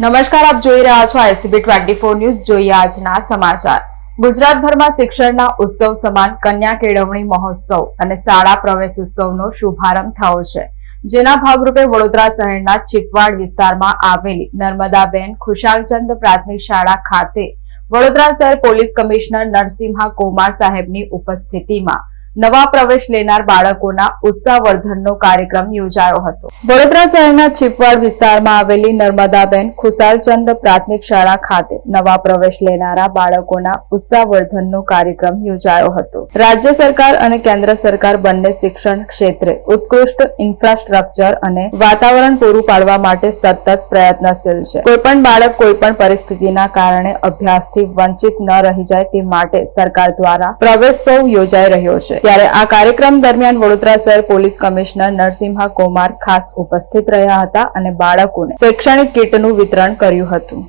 નમસ્કાર, આપ જોઈ રહ્યા છો ICB 24 ન્યૂઝ। જોઈએ આજના સમાચાર। ગુજરાતભરમાં શિક્ષણના ઉત્સવ સમાન કન્યા કેળવણી મહોત્સવ અને શાળા પ્રવેશ ઉત્સવનો શુભારંભ થયો છે, જેના ભાગરૂપે વડોદરા શહેરના ચીપવાડ વિસ્તારમાં આવેલી નર્મદાબેન ખુશાલચંદ પ્રાથમિક શાળા ખાતે વડોદરા શહેર પોલીસ કમિશનર નરસિંહા કુમાર સાહેબની ઉપસ્થિતિમાં નવા પ્રવેશ લેનાર બાળકોના ઉત્સાહવર્ધનનો કાર્યક્રમ યોજાયો હતો। વડોદરા શહેરના ચીપવાડ વિસ્તારમાં આવેલી નર્મદાબેન ખુશાલચંદ પ્રાથમિક શાળા ખાતે નવા પ્રવેશ લેનારા બાળકોના ઉત્સાહવર્ધનનો કાર્યક્રમ યોજાયો હતો। રાજ્ય સરકાર અને કેન્દ્ર સરકાર બંને શિક્ષણ ક્ષેત્રે ઉત્કૃષ્ટ ઇન્ફ્રાસ્ટ્રક્ચર અને વાતાવરણ પૂરું પાડવા માટે સતત પ્રયત્નશીલ છે। કોઈપણ બાળક કોઈપણ પરિસ્થિતિના કારણે અભ્યાસથી વંચિત ન રહી જાય તે માટે સરકાર દ્વારા પ્રવેશોત્સવ યોજાઈ રહ્યો છે। ત્યારે આ કાર્યક્રમ દરમિયાન વડોદરા શહેર પોલીસ કમિશનર નરસિંહા કુમાર ખાસ ઉપસ્થિત રહ્યા હતા અને બાળકોને શૈક્ષણિક કીટનું વિતરણ કર્યું હતું।